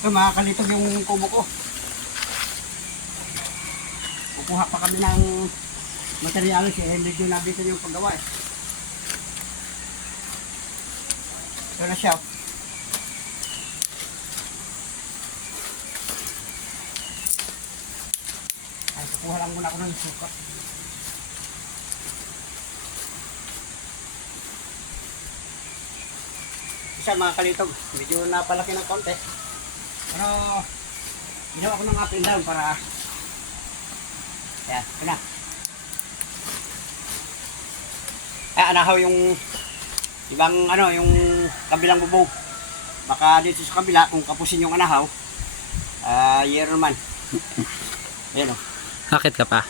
Ito mga kalitog yung kubo ko. Kukuha pa kami ng materialis eh. Hindi nyo nabitin yung paggawa eh. Ito na siya. Ay, kukuha lang muna ako ng suka. Isa mga kalitog, medyo napalaki ng konti. Pero, ginawa ko ng up and down para yan, ito na. Ay, anahaw yung ibang ano, yung kabilang bubong. Baka dito sa kabila, kung kapusin yung anahaw, year naman. Ayan o. Bakit ka pa?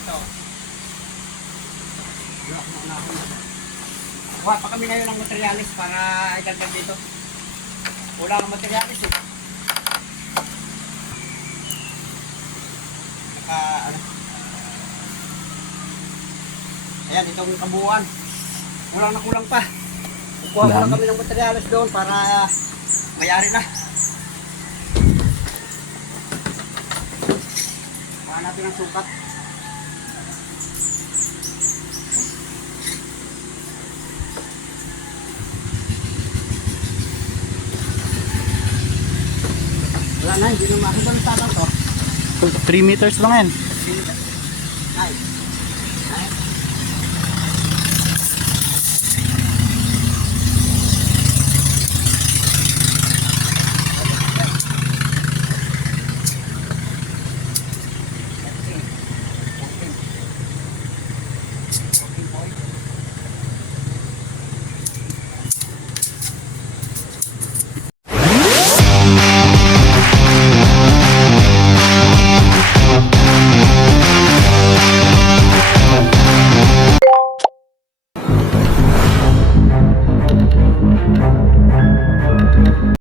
Ito. Kuha pa kami ngayon ng materialis para idagdag dito. Wala ng materialis eh. Ano. Ayan, itong kabuuan. Kulang na kulang pa. Kukuha ko lang kami ng materialis doon para mayari na. Kuha natin ang sukat. Wala na, hindi naman ako ba nagtatang to? 3 meters lang yan. Ay. Ay.